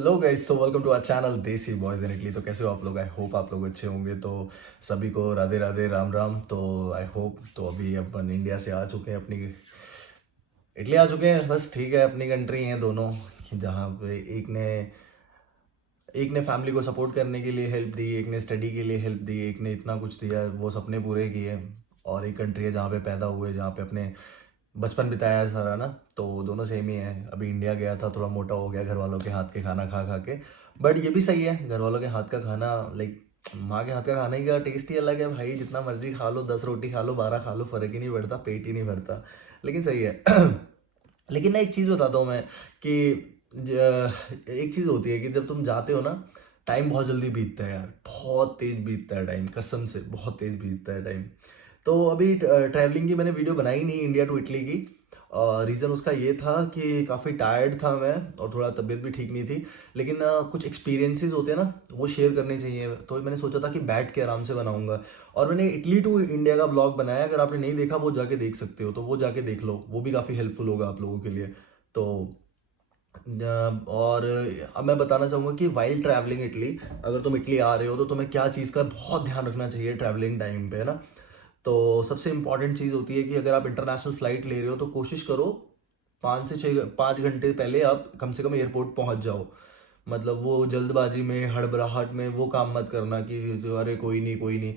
Hello guys, so welcome to our channel desi boys in Italy. तो कैसे हो आप लोग? आई होप आप लोग अच्छे होंगे। तो सभी को राधे राधे, राम राम। तो आई होप तो अभी अपन इंडिया से आ चुके हैं, अपनी इटली आ चुके हैं। बस ठीक है, अपनी कंट्री हैं दोनों, जहाँ पे एक ने फैमिली को सपोर्ट करने के लिए हेल्प दी, एक ने स्टडी के लिए हेल्प दी, एक ने इतना कुछ दिया, वो सपने पूरे किए। और एक कंट्री है जहाँ पे पैदा हुए, जहाँ पे अपने बचपन बिताया है सारा ना। तो दोनों सेम ही है। अभी इंडिया गया था, थोड़ा मोटा हो गया घर वालों के हाथ के खाना खा खा के। बट ये भी सही है, घर वालों के हाथ का खाना लाइक माँ के हाथ का खाने का टेस्ट ही अलग है भाई। जितना मर्जी खा लो, 10 रोटी खा लो, 12 खा लो, फर्क ही नहीं पड़ता, पेट ही नहीं भरता। लेकिन सही है। लेकिन ना एक चीज़ बताता हूँ मैं कि एक चीज़ होती है कि जब तुम जाते हो ना, टाइम बहुत जल्दी बीतता है यार, बहुत तेज बीतता है टाइम, कसम से बहुत तेज बीतता है टाइम। तो अभी ट्रैवलिंग की मैंने वीडियो बनाई नहीं, इंडिया टू इटली की। रीज़न उसका ये था कि काफ़ी टायर्ड था मैं, और थोड़ा तबीयत भी ठीक नहीं थी। लेकिन कुछ एक्सपीरियंसेस होते हैं ना, वो शेयर करने चाहिए। तो मैंने सोचा था कि बैठ के आराम से बनाऊंगा, और मैंने इटली टू इंडिया का ब्लॉग बनाया। अगर आपने नहीं देखा, वो जाके देख सकते हो, तो वो जाके देख लो, वो भी काफ़ी हेल्पफुल होगा आप लोगों के लिए। तो और अब मैं बताना चाहूँगा कि वाइल ट्रैवलिंग इटली, अगर तुम इटली आ रहे हो तो तुम्हें क्या चीज़ का बहुत ध्यान रखना चाहिए ट्रैवलिंग टाइम पे, है ना। तो सबसे इंपॉर्टेंट चीज़ होती है कि अगर आप इंटरनेशनल फ्लाइट ले रहे हो तो कोशिश करो 5 से 5 घंटे पहले आप कम से कम एयरपोर्ट पहुंच जाओ। मतलब वो जल्दबाजी में, हड़बड़ाहट में वो काम मत करना कि जो अरे कोई नहीं कोई नहीं।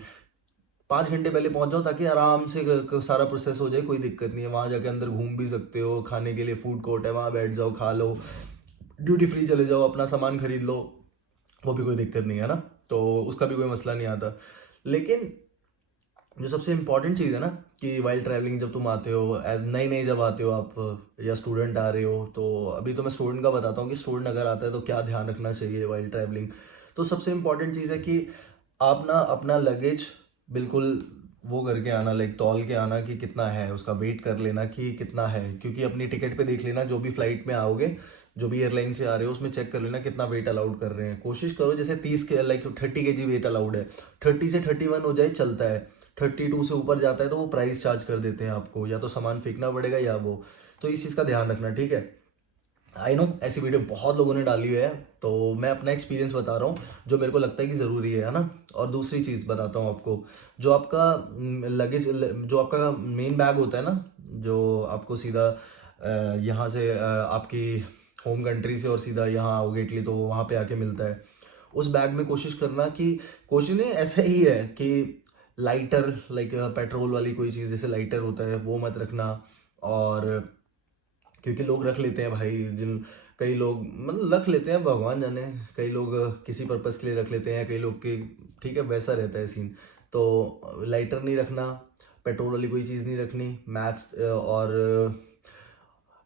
5 घंटे पहले पहुंच जाओ, ताकि आराम से सारा प्रोसेस हो जाए, कोई दिक्कत नहीं है। वहां जाके अंदर घूम भी सकते हो, खाने के लिए फूड कोर्ट है, वहां बैठ जाओ, खा लो, ड्यूटी फ्री चले जाओ, अपना सामान खरीद लो, वो भी कोई दिक्कत नहीं है ना। तो उसका भी कोई मसला नहीं आता। लेकिन जो सबसे इम्पोर्टेंट चीज़ है ना, कि वाइल ट्रैवलिंग जब तुम आते हो, एज नई नई जब आते हो आप, या स्टूडेंट आ रहे हो, तो अभी तो मैं स्टूडेंट का बताता हूँ कि स्टूडेंट अगर आता है तो क्या ध्यान रखना चाहिए वाइल ट्रैवलिंग। तो सबसे इम्पोर्टेंट चीज़ है कि आप ना अपना लगेज बिल्कुल वो करके आना, लाइक तौल के आना कि कितना है, उसका वेट कर लेना कि कितना है। क्योंकि अपनी टिकट पे देख लेना, जो भी फ्लाइट में आओगे, जो भी एयरलाइन से आ रहे हो, उसमें चेक कर लेना कितना वेट अलाउड कर रहे हैं। कोशिश करो जैसे 30 के लाइक 30 kg वेट अलाउड है, 30 से 31 हो जाए चलता है। 32 से ऊपर जाता है तो वो प्राइस चार्ज कर देते हैं आपको, या तो सामान फेंकना पड़ेगा या वो। तो इस चीज़ का ध्यान रखना, ठीक है। आई नो ऐसी वीडियो बहुत लोगों ने डाली हुई है, तो मैं अपना एक्सपीरियंस बता रहा हूँ जो मेरे को लगता है कि ज़रूरी है ना। और दूसरी चीज़ बताता हूँ आपको, जो आपका लगेज, जो आपका मेन बैग होता है ना, जो आपको सीधा यहाँ से आपकी होम कंट्री से और सीधा यहाँ आओगे इटली तो वहाँ पे आके मिलता है। उस बैग में कोशिश करना कि, कोशिश नहीं, ऐसा ही है कि लाइटर, लाइक पेट्रोल वाली कोई चीज़ जैसे लाइटर होता है, वो मत रखना। और क्योंकि लोग रख लेते हैं भाई, जिन कई लोग मतलब रख लेते हैं, भगवान जाने। कई लोग किसी पर्पस के लिए रख लेते हैं, कई लोग के, ठीक है, वैसा रहता है सीन। तो लाइटर नहीं रखना, पेट्रोल वाली कोई चीज़ नहीं रखनी, मैच और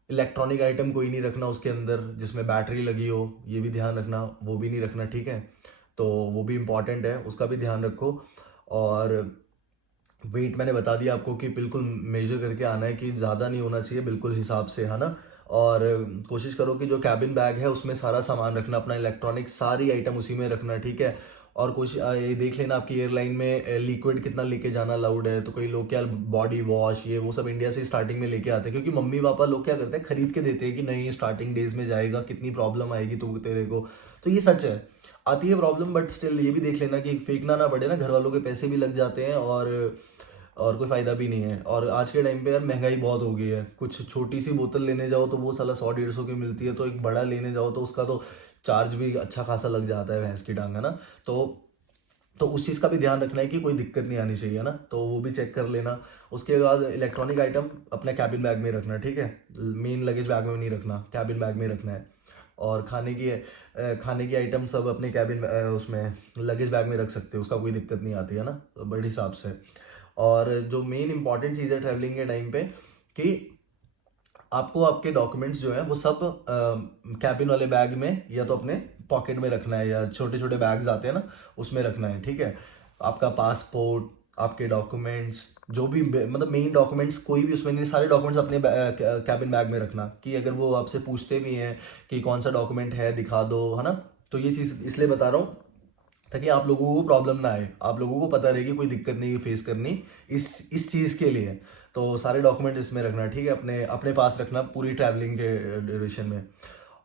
इलेक्ट्रॉनिक आइटम कोई नहीं रखना उसके अंदर जिसमें बैटरी लगी हो, ये भी ध्यान रखना, वो भी नहीं रखना, ठीक है। तो वो भी इम्पॉर्टेंट है, उसका भी ध्यान रखो। और वेट मैंने बता दिया आपको कि बिल्कुल मेजर करके आना है, कि ज़्यादा नहीं होना चाहिए, बिल्कुल हिसाब से, है ना। और कोशिश करो कि जो कैबिन बैग है उसमें सारा सामान रखना, अपना इलेक्ट्रॉनिक सारी आइटम उसी में रखना, ठीक है। और कुछ ये देख लेना आपकी एयरलाइन में लिक्विड कितना लेके जाना अलाउड है। तो कई लोग क्या बॉडी वॉश ये वो सब इंडिया से स्टार्टिंग में लेके आते हैं, क्योंकि मम्मी पापा लोग क्या करते हैं, खरीद के देते हैं कि नहीं स्टार्टिंग डेज में जाएगा, कितनी प्रॉब्लम आएगी तो तेरे को। तो ये सच है, आती है प्रॉब्लम, बट स्टिल ये भी देख लेना कि फेंकना ना पड़े ना, घर वालों के पैसे भी लग जाते हैं, और कोई फ़ायदा भी नहीं है। और आज के टाइम पे यार महंगाई बहुत हो गई है, कुछ छोटी सी बोतल लेने जाओ तो वो साला 100-150 की मिलती है, तो एक बड़ा लेने जाओ तो उसका तो चार्ज भी अच्छा खासा लग जाता है, भैंस की टांग, है ना। तो उस चीज़ का भी ध्यान रखना है कि कोई दिक्कत नहीं आनी चाहिए ना, तो वो भी चेक कर लेना। उसके बाद इलेक्ट्रॉनिक आइटम अपने कैबिन बैग में रखना, ठीक है। मेन लगेज बैग में नहीं रखना, कैबिन बैग में रखना है। और खाने की आइटम सब अपने कैबिन उसमें लगेज बैग में रख सकते हो, उसका कोई दिक्कत नहीं आती है ना, तो बड़े हिसाब से। और जो मेन इंपॉर्टेंट चीज़ है ट्रैवलिंग के टाइम पे, कि आपको आपके डॉक्यूमेंट्स जो है वो सब कैबिन वाले बैग में या तो अपने पॉकेट में रखना है, या छोटे छोटे बैग्स आते हैं ना, उसमें रखना है, ठीक है। आपका पासपोर्ट, आपके डॉक्यूमेंट्स, जो भी मतलब मेन डॉक्यूमेंट्स कोई भी उसमें नहीं, सारे डॉक्यूमेंट्स अपने कैबिन बैग में रखना। कि अगर वो आपसे पूछते भी हैं कि कौन सा डॉक्यूमेंट है दिखा दो, है ना। तो ये चीज़ इसलिए बता रहा हूँ ताकि आप लोगों को प्रॉब्लम ना आए, आप लोगों को पता रहे कि कोई दिक्कत नहीं फेस करनी इस चीज़ के लिए। तो सारे डॉक्यूमेंट इसमें रखना, ठीक है, अपने अपने पास रखना पूरी ट्रैवलिंग के ड्यूरेशन में।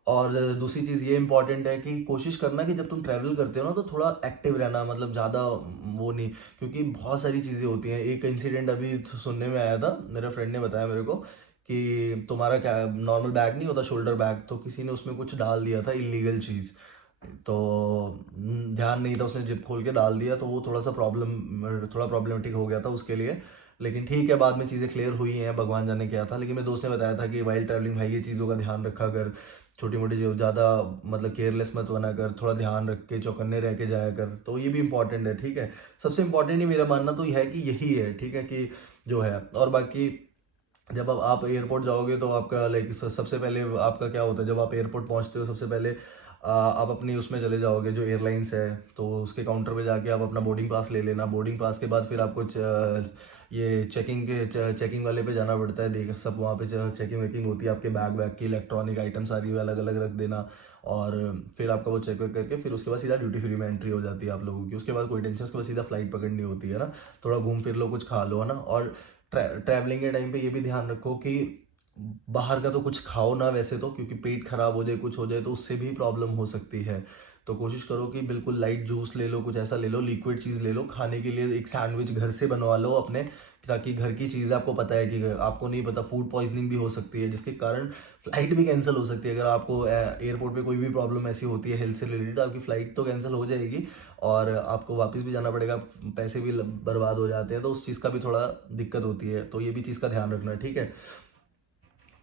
और दूसरी चीज़ ये इम्पॉर्टेंट है कि कोशिश करना कि जब तुम ट्रैवल करते हो ना तो थोड़ा एक्टिव रहना, मतलब ज़्यादा वो नहीं, क्योंकि बहुत सारी चीज़ें होती हैं। एक इंसिडेंट अभी सुनने में आया था, मेरे फ्रेंड ने बताया मेरे को कि तुम्हारा क्या नॉर्मल बैग नहीं होता, शोल्डर बैग, तो किसी ने उसमें कुछ डाल दिया था इलीगल चीज़। तो ध्यान नहीं था, उसने जिप खोल के डाल दिया, तो वो थोड़ा प्रॉब्लमेटिक हो गया था उसके लिए। लेकिन ठीक है, बाद में चीज़ें क्लियर हुई हैं, भगवान जाने क्या था। लेकिन मेरे दोस्त ने बताया था कि वाइल्ड ट्रैवलिंग भाई ये चीज़ों का ध्यान रखा कर, छोटी मोटी जो ज़्यादा मतलब केयरलेस मत बना कर, थोड़ा ध्यान रख के चौकन्ने रह के जाया कर, तो ये भी इंपॉर्टेंट है। ठीक है, सबसे इंपॉर्टेंट ही मेरा मानना तो है कि यही है। ठीक है, कि जो है, और बाकी जब अब आप एयरपोर्ट जाओगे तो आपका लाइक सबसे पहले आपका क्या होता है, जब आप एयरपोर्ट पहुंचते हो सबसे पहले आप अपनी उसमें चले जाओगे जो एयरलाइंस है, तो उसके काउंटर पे जाके आप अपना बोर्डिंग पास ले लेना। बोर्डिंग पास के बाद फिर आपको ये चेकिंग वाले पे जाना पड़ता है, देख सब वहाँ पे चेकिंग वेकिंग होती है, आपके बैग की इलेक्ट्रॉनिक आइटम सारी अलग अलग रख देना। और फिर आपका वो चेक वेक करके फिर उसके बाद सीधा ड्यूटी फ्री में एंट्री हो जाती है आप लोगों की। उसके बाद कोई टेंशन, उसके बाद सीधा फ्लाइट पकड़नी होती है ना, थोड़ा घूम फिर लो, कुछ खा लो, है ना। और ट्रैवलिंग के टाइम पे ये भी ध्यान रखो कि बाहर का तो कुछ खाओ ना वैसे तो, क्योंकि पेट खराब हो जाए, कुछ हो जाए तो उससे भी प्रॉब्लम हो सकती है। तो कोशिश करो कि बिल्कुल लाइट जूस ले लो, कुछ ऐसा ले लो, लिक्विड चीज़ ले लो खाने के लिए। एक सैंडविच घर से बनवा लो अपने, ताकि घर की चीज़ आपको पता है कि आपको नहीं पता फूड पॉइजनिंग भी हो सकती है, जिसके कारण फ्लाइट भी कैंसिल हो सकती है। अगर आपको एयरपोर्ट पे कोई भी प्रॉब्लम ऐसी होती है हेल्थ से रिलेटेड, आपकी फ़्लाइट तो कैंसिल हो जाएगी और आपको वापस भी जाना पड़ेगा, पैसे भी बर्बाद हो जाते हैं, तो उस चीज़ का भी थोड़ा दिक्कत होती है। तो ये भी चीज़ का ध्यान रखना है, ठीक है।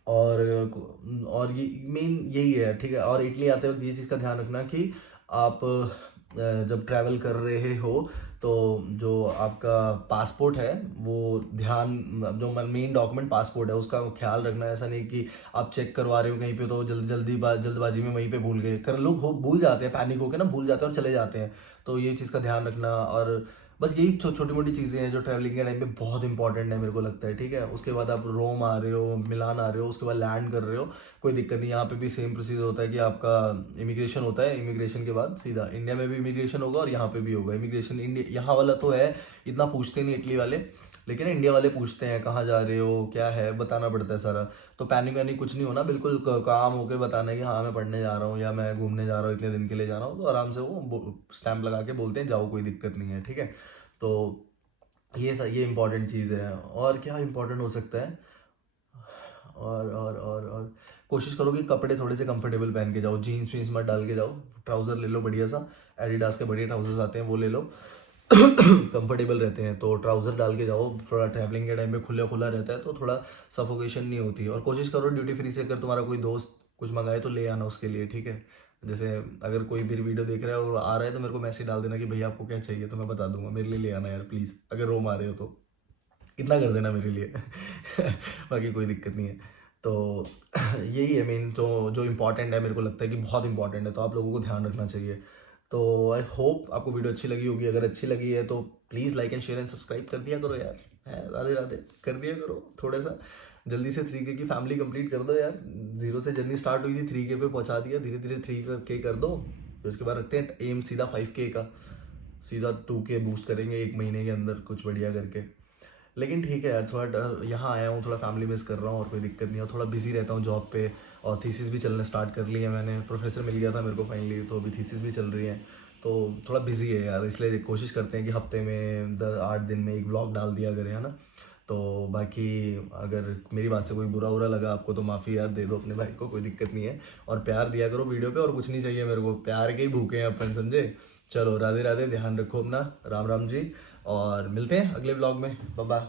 और ये मेन यही है, ठीक है। और इटली आते वक्त ये चीज़ का ध्यान रखना कि आप जब ट्रैवल कर रहे हो तो जो आपका पासपोर्ट है वो ध्यान, जो मेन डॉक्यूमेंट पासपोर्ट है उसका ख्याल रखना। ऐसा नहीं कि आप चेक करवा रहे हो कहीं पे तो जल्दबाजी में वहीं पे भूल गए, कर लोग भूल जाते हैं, पैनिक होकर ना भूल जाते हैं और चले जाते हैं। तो ये चीज़ का ध्यान रखना। और बस यही छोटी मोटी चीज़ें हैं जो ट्रैवलिंग के टाइम पे बहुत इंपॉर्टेंट है मेरे को लगता है, ठीक है। उसके बाद आप रोम आ रहे हो, मिलान आ रहे हो, उसके बाद लैंड कर रहे हो, कोई दिक्कत नहीं। यहाँ पे भी सेम प्रोसीजर होता है कि आपका इमिग्रेशन होता है, इमिग्रेशन के बाद सीधा इंडिया में भी इमिग्रेशन होगा और यहाँ पे भी होगा इमिग्रेशन। इंडिया यहाँ वाला तो है, इतना पूछते नहीं इटली वाले, लेकिन इंडिया वाले पूछते हैं कहाँ जा रहे हो, क्या है, बताना पड़ता है सारा। तो पैनिक वैनिक कुछ नहीं होना, बिल्कुल काम होके बताना है कि हाँ मैं पढ़ने जा रहा हूँ या मैं घूमने जा रहा हूँ, इतने दिन के लिए जा रहा हूँ, तो आराम से वो स्टैंप लगा के बोलते हैं जाओ, कोई दिक्कत नहीं है, ठीक है। तो ये इंपॉर्टेंट चीज़ है। और क्या इंपॉर्टेंट हो सकता है, और कोशिश करो कि कपड़े थोड़े से कंफर्टेबल पहन के जाओ, जीन्स वीन्स मत डाल के जाओ, ट्राउज़र ले लो बढ़िया सा, एडिडास के बढ़िया ट्राउजर्स आते हैं वो ले लो कंफर्टेबल रहते हैं, तो ट्राउज़र डाल के जाओ। थोड़ा ट्रैवलिंग के टाइम में खुला खुला रहता है तो थोड़ा सफोकेशन नहीं होती है। और कोशिश करो ड्यूटी फ्री से अगर तुम्हारा कोई दोस्त कुछ मंगाए तो ले आना उसके लिए, ठीक है। जैसे अगर कोई भी वीडियो देख रहा है और आ रहा है तो मेरे को मैसेज डाल देना कि भैया आपको क्या चाहिए, तो मैं बता दूंगा, मेरे लिए ले आना यार प्लीज़, अगर रोम आ रहे हो तो इतना कर देना मेरे लिए बाकी कोई दिक्कत नहीं है। तो यही है मेन, तो जो इम्पोर्टेंट है, मेरे को लगता है कि बहुत इंपॉर्टेंट है, तो आप लोगों को ध्यान रखना चाहिए। तो आई होप आपको वीडियो अच्छी लगी होगी। अगर अच्छी लगी है तो please like and share and subscribe कर दिया करो यार, है राधे राधे, कर दिया करो थोड़ा सा जल्दी से। 3K की फैमिली कंप्लीट कर दो यार, 0 से जर्नी स्टार्ट हुई थी, 3K पे पहुंचा दिया, धीरे धीरे 3K कर दो, फिर उसके बाद रखते हैं एम सीधा 5K का, सीधा 2K बूस्ट करेंगे एक महीने के अंदर कुछ बढ़िया करके। लेकिन ठीक है यार, थोड़ा यहाँ आया हूँ, थोड़ा फैमिली मिस कर रहा हूँ, और कोई दिक्कत नहीं है। थोड़ा बिजी रहता हूँ जॉब पे, और थीसिस भी चलने स्टार्ट कर ली है मैंने, प्रोफेसर मिल गया था मेरे को फाइनली, तो अभी थीसिस भी चल रही है, तो थोड़ा बिजी है यार। इसलिए कोशिश करते हैं कि हफ्ते में 8 दिन में एक व्लॉग डाल दिया करें, है ना। तो बाकी अगर मेरी बात से कोई बुरा बुरा लगा आपको तो माफ़ी यार दे दो अपने भाई को, कोई दिक्कत नहीं है। और प्यार दिया करो वीडियो पे, और कुछ नहीं चाहिए मेरे को, प्यार के ही भूखे हैं अपन, समझे। चलो राधे राधे, ध्यान रखो अपना, राम राम जी, और मिलते हैं अगले व्लॉग में, बाय बाय।